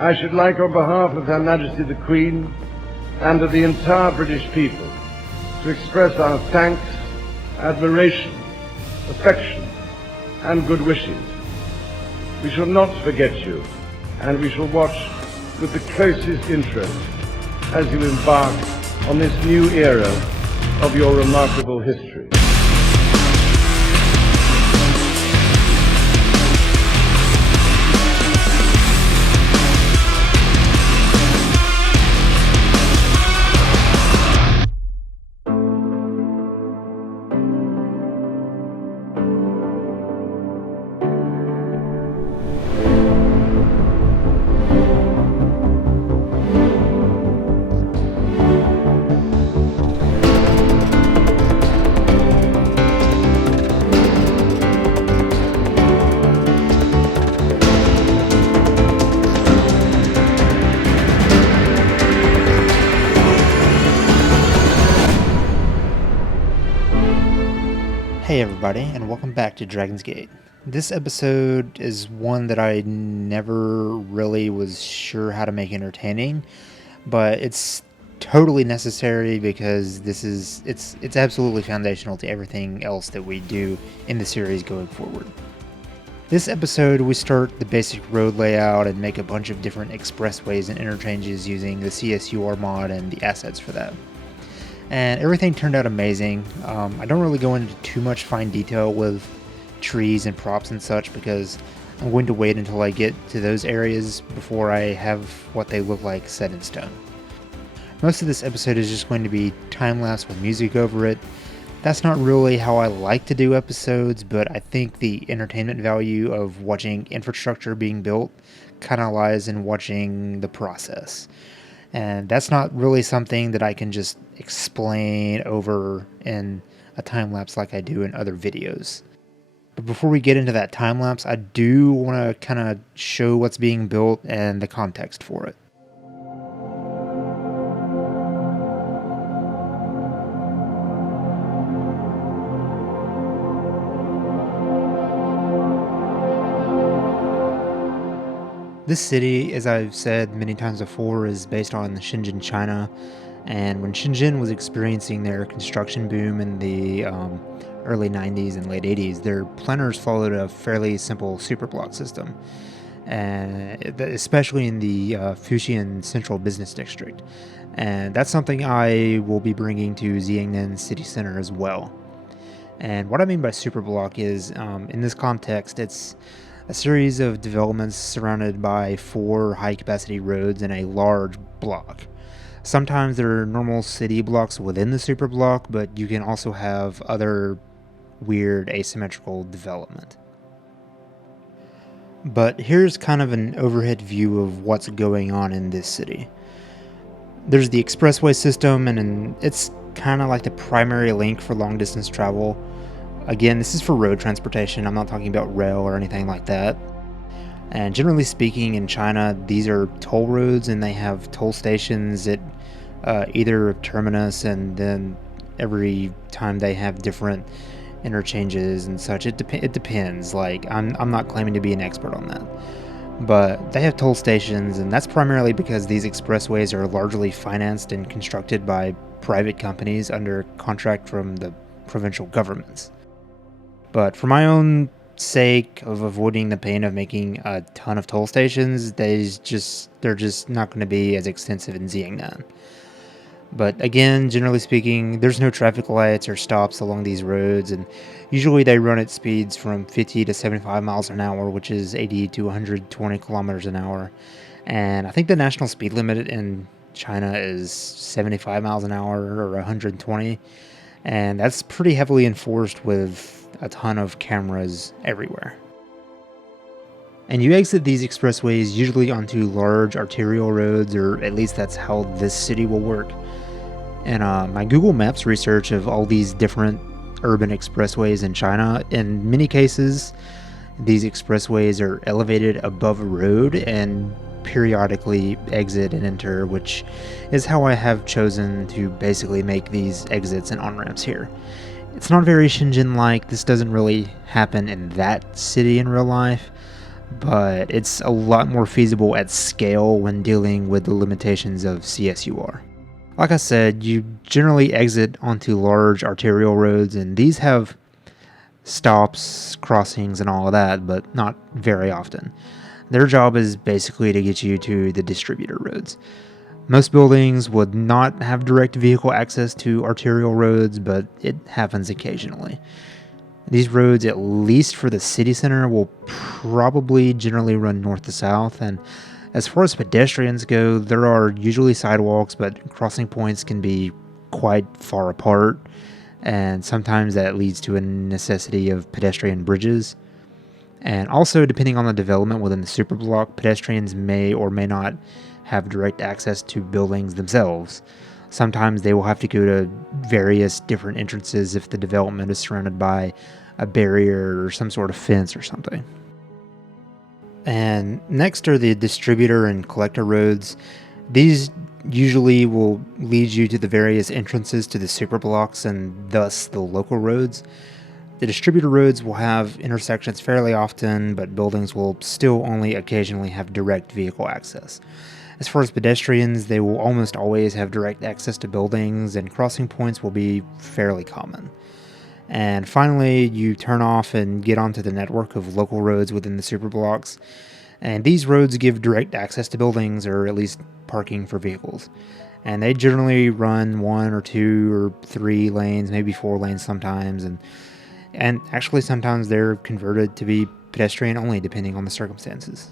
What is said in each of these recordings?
I should like, on behalf of Her Majesty the Queen and of the entire British people, to express our thanks, admiration, affection, and good wishes. We shall not forget you, and we shall watch with the closest interest as you embark on this new era of your remarkable history. Hey everybody, and welcome back to Dragon's Gate. This episode is one that I never really was sure how to make entertaining, but it's totally necessary because it's absolutely foundational to everything else that we do in the series going forward. This episode we start the basic road layout and make a bunch of different expressways and interchanges using the CSUR mod and the assets for that. And everything turned out amazing. I don't really go into too much fine detail with trees and props and such because I'm going to wait until I get to those areas before I have what they look like set in stone. Most of this episode is just going to be time-lapse with music over it. That's not really how I like to do episodes, but I think the entertainment value of watching infrastructure being built kind of lies in watching the process. And that's not really something that I can just explain over in a time-lapse like I do in other videos. But before we get into that time-lapse, I do want to kind of show what's being built and the context for it. This city, as I've said many times before, is based on Shenzhen, China, and when Shenzhen was experiencing their construction boom in the early 90s and late 80s, their planners followed a fairly simple superblock system, and especially in the Fujian Central Business District. And that's something I will be bringing to Xiangnan City Center as well. And what I mean by superblock is, in this context, it's a series of developments surrounded by 4 high-capacity roads in a large block. Sometimes there are normal city blocks within the superblock, but you can also have other weird asymmetrical development. But here's kind of an overhead view of what's going on in this city. There's the expressway system, and it's kind of like the primary link for long-distance travel. Again, this is for road transportation. I'm not talking about rail or anything like that. And generally speaking, in China, these are toll roads, and they have toll stations at either terminus, and then every time they have different interchanges and such. It depends. Like, I'm not claiming to be an expert on that. But they have toll stations, and that's primarily because these expressways are largely financed and constructed by private companies under contract from the provincial governments. But for my own sake of avoiding the pain of making a ton of toll stations, they're just not going to be as extensive in Xiangnan. But again, generally speaking, there's no traffic lights or stops along these roads, and usually they run at speeds from 50 to 75 miles an hour, which is 80 to 120 kilometers an hour. And I think the national speed limit in China is 75 miles an hour or 120, and that's pretty heavily enforced with a ton of cameras everywhere. And you exit these expressways usually onto large arterial roads, or at least that's how this city will work. And my Google Maps research of all these different urban expressways in China, in many cases, these expressways are elevated above a road and periodically exit and enter, which is how I have chosen to basically make these exits and on-ramps here. It's not very Shenzhen-like. This doesn't really happen in that city in real life, but it's a lot more feasible at scale when dealing with the limitations of CSUR. Like I said, you generally exit onto large arterial roads, and these have stops, crossings, and all of that, but not very often. Their job is basically to get you to the distributor roads. Most buildings would not have direct vehicle access to arterial roads, but it happens occasionally. These roads, at least for the city center, will probably generally run north to south, and as far as pedestrians go, there are usually sidewalks, but crossing points can be quite far apart, and sometimes that leads to a necessity of pedestrian bridges. And also, depending on the development within the superblock, pedestrians may or may not have direct access to buildings themselves. Sometimes they will have to go to various different entrances if the development is surrounded by a barrier or some sort of fence or something. And next are the distributor and collector roads. These usually will lead you to the various entrances to the superblocks and thus the local roads. The distributor roads will have intersections fairly often, but buildings will still only occasionally have direct vehicle access. As far as pedestrians, they will almost always have direct access to buildings, and crossing points will be fairly common. And finally, you turn off and get onto the network of local roads within the superblocks. And these roads give direct access to buildings, or at least parking for vehicles. And they generally run 1 or 2 or 3 lanes, maybe 4 lanes sometimes. And actually sometimes they're converted to be pedestrian only depending on the circumstances.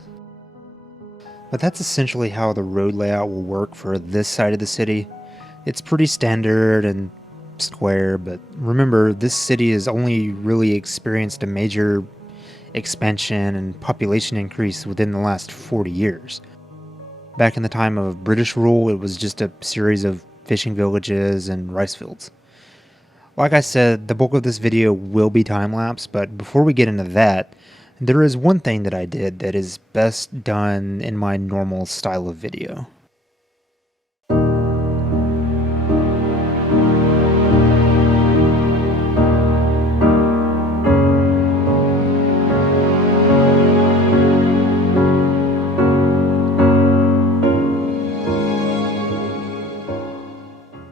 But that's essentially how the road layout will work for this side of the city. It's pretty standard and square, but remember, this city has only really experienced a major expansion and population increase within the last 40 years. Back in the time of British rule, it was just a series of fishing villages and rice fields. Like I said, the bulk of this video will be time-lapse, but before we get into that, there is one thing that I did that is best done in my normal style of video.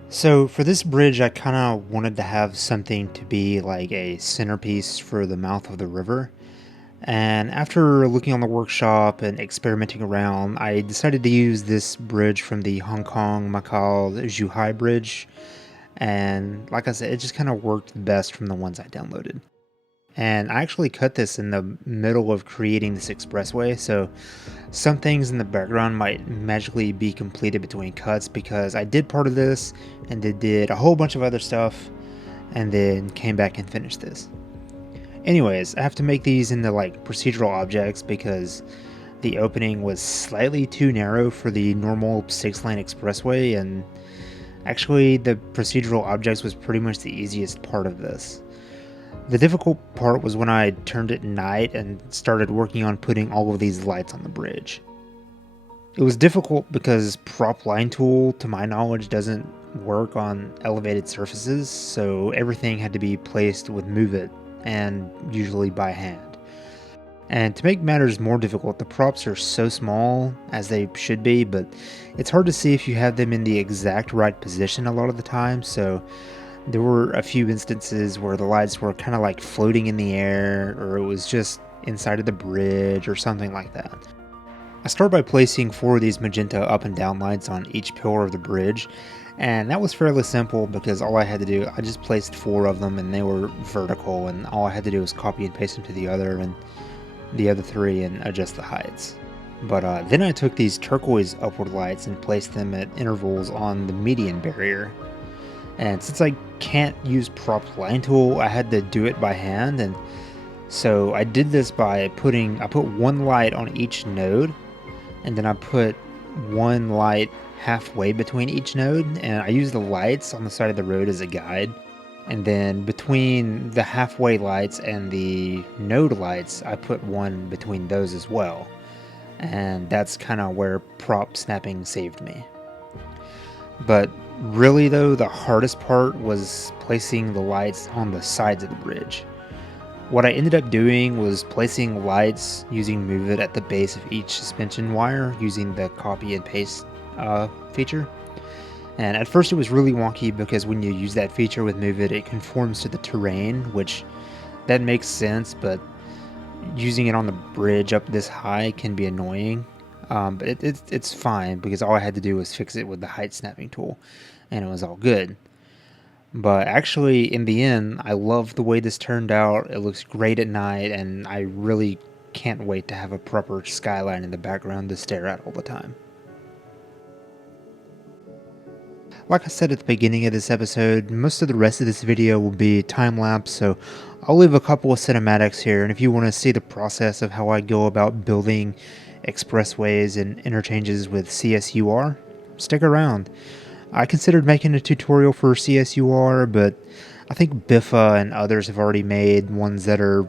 So for this bridge, I kind of wanted to have something to be like a centerpiece for the mouth of the river. And after looking on the workshop and experimenting around, I decided to use this bridge from the Hong Kong-Macau Zhuhai bridge. And like I said, it just kind of worked best from the ones I downloaded. And I actually cut this in the middle of creating this expressway, so some things in the background might magically be completed between cuts because I did part of this and did a whole bunch of other stuff and then came back and finished this. Anyways, I have to make these into like procedural objects because the opening was slightly too narrow for the normal 6-lane expressway, and actually the procedural objects was pretty much the easiest part of this. The difficult part was when I turned it night and started working on putting all of these lights on the bridge. It was difficult because prop line tool, to my knowledge, doesn't work on elevated surfaces, so everything had to be placed with Move It, and usually by hand. And to make matters more difficult, the props are so small, as they should be, but it's hard to see if you have them in the exact right position a lot of the time, so there were a few instances where the lights were kind of like floating in the air, or it was just inside of the bridge or something like that. I started by placing 4 of these magenta up and down lights on each pillar of the bridge, and that was fairly simple because all I had to do, I just placed 4 of them and they were vertical, and all I had to do was copy and paste them to the other 3 and adjust the heights. But then I took these turquoise upward lights and placed them at intervals on the median barrier. And since I can't use prop line tool, I had to do it by hand, and so I did this by I put 1 light on each node, and then I put 1 light halfway between each node, and I used the lights on the side of the road as a guide. And then between the halfway lights and the node lights, I put 1 between those as well. And that's kind of where prop snapping saved me. But really though, the hardest part was placing the lights on the sides of the bridge. What I ended up doing was placing lights using Move It at the base of each suspension wire using the copy and paste feature. And at first it was really wonky because when you use that feature with Move It, it conforms to the terrain, which that makes sense, but using it on the bridge up this high can be annoying. But it's fine because all I had to do was fix it with the height snapping tool and it was all good. But actually, in the end, I love the way this turned out. It looks great at night, and I really can't wait to have a proper skyline in the background to stare at all the time. Like I said at the beginning of this episode, most of the rest of this video will be time-lapse, so I'll leave a couple of cinematics here, and if you want to see the process of how I go about building expressways and interchanges with CSUR, stick around. I considered making a tutorial for CSUR, but I think Biffa and others have already made ones that are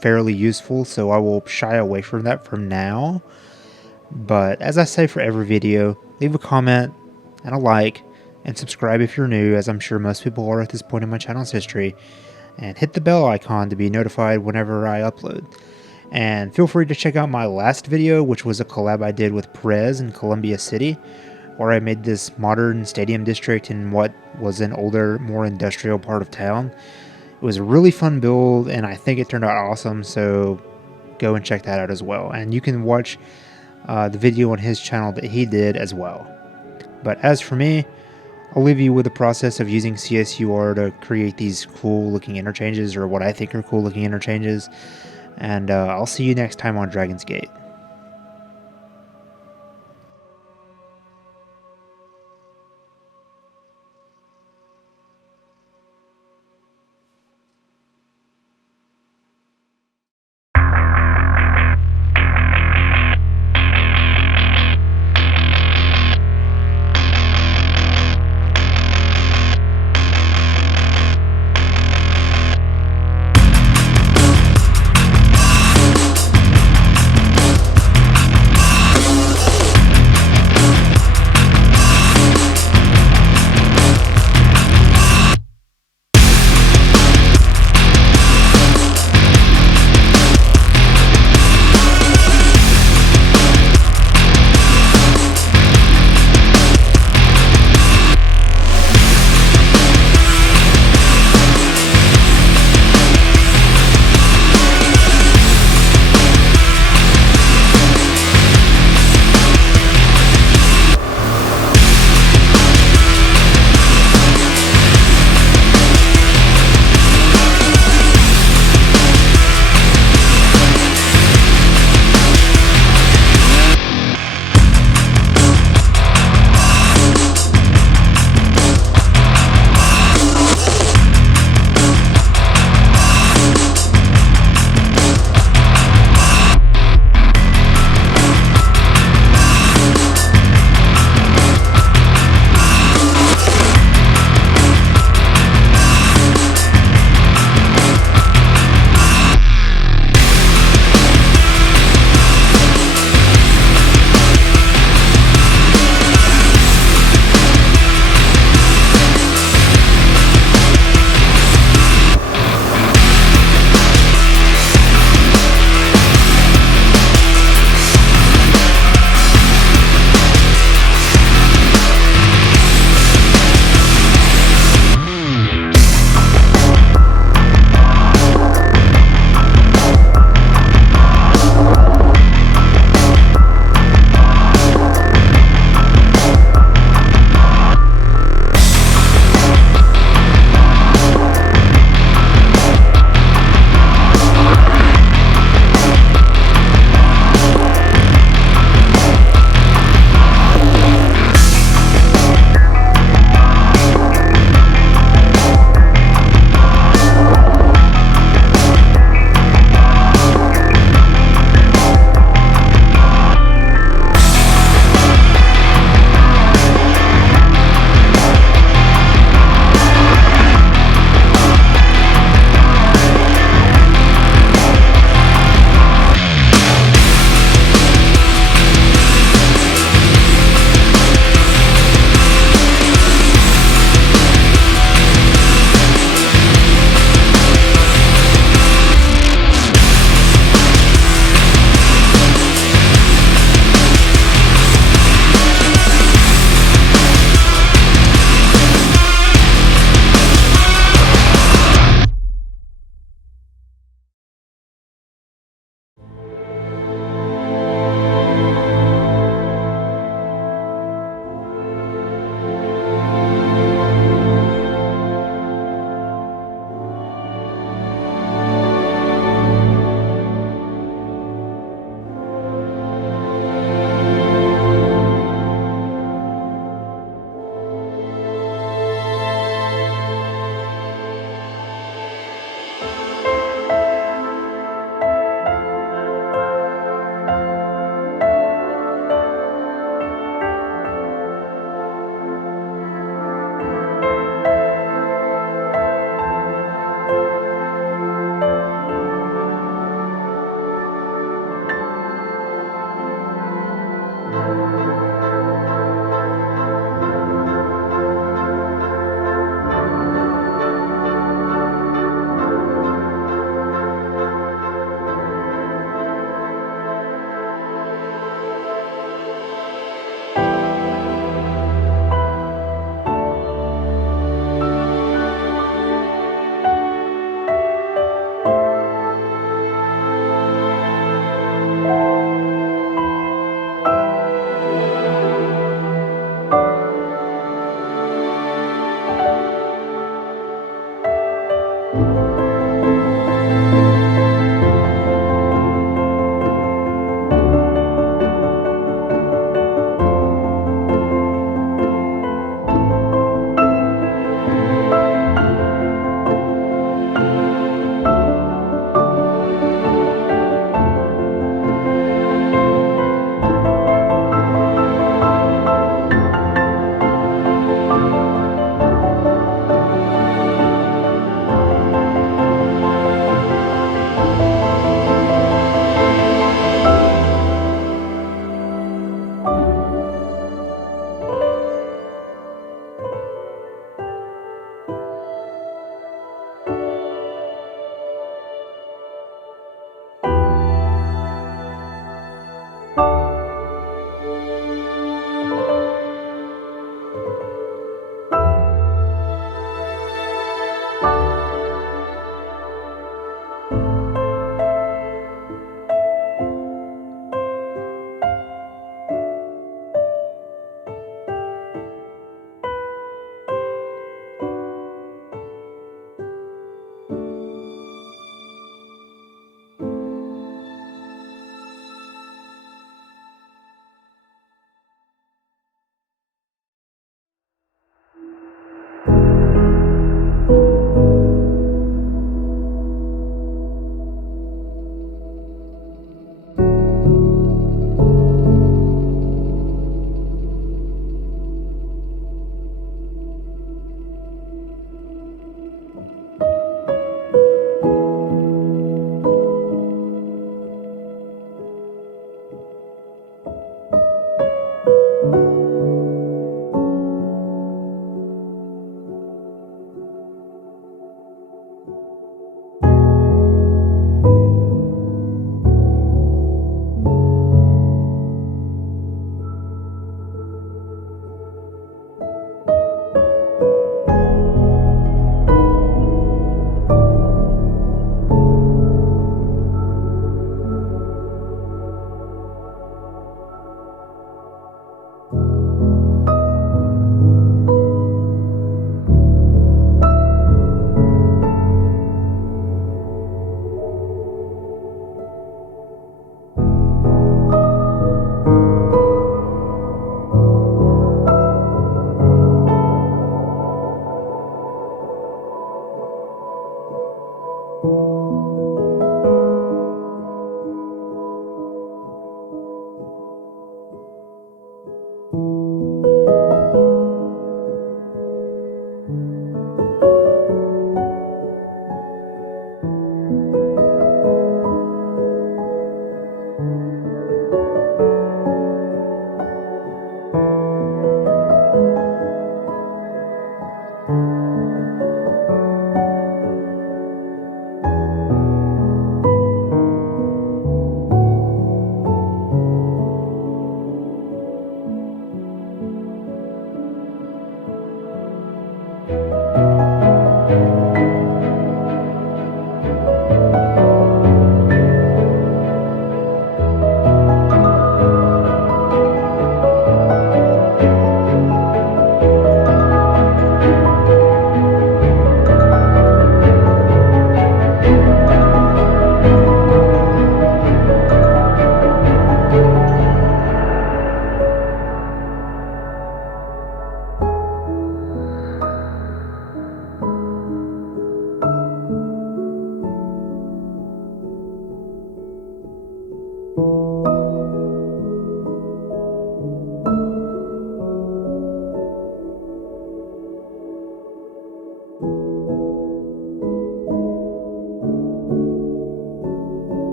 fairly useful, so I will shy away from that from now. But as I say for every video, leave a comment and a like, and subscribe if you're new, as I'm sure most people are at this point in my channel's history, and hit the bell icon to be notified whenever I upload. And feel free to check out my last video, which was a collab I did with Perez in Columbia City, where I made this modern stadium district in what was an older, more industrial part of town. It was a really fun build, and I think it turned out awesome, so go and check that out as well. And you can watch the video on his channel that he did as well. But as for me, I'll leave you with the process of using CSUR to create these cool looking interchanges, or what I think are cool looking interchanges, and I'll see you next time on Dragon's Gate.